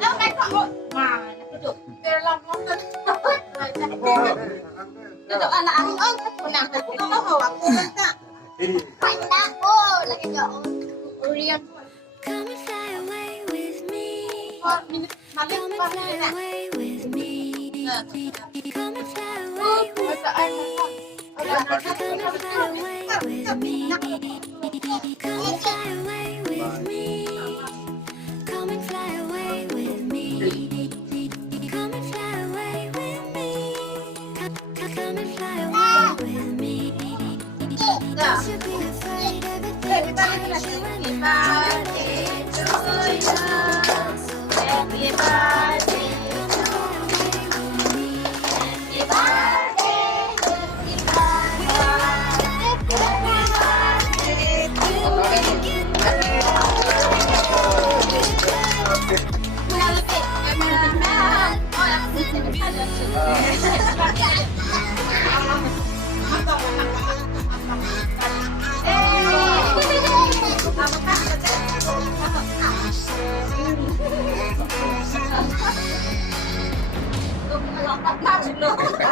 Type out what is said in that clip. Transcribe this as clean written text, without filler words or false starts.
แล้วไงก็มากระจกเดี๋ยวเราต้องจะกระจกอะไรคนนั้นแต่ก็ต้องหัวกูนั่นน่ะไปนะโอ้แล้วก็จะเรียนพอมีมาเล่นบ้านนี่แหละมันจะไอ้คนเอาแบบนั้นถ้าคุณเอาไปทำจะมีนัก Come and fly away with me. Come and fly away with me. Come and fly away with me. Don't you be afraid of it. They will change you and Happy birthday to you. Happy birthday. Happy birthday.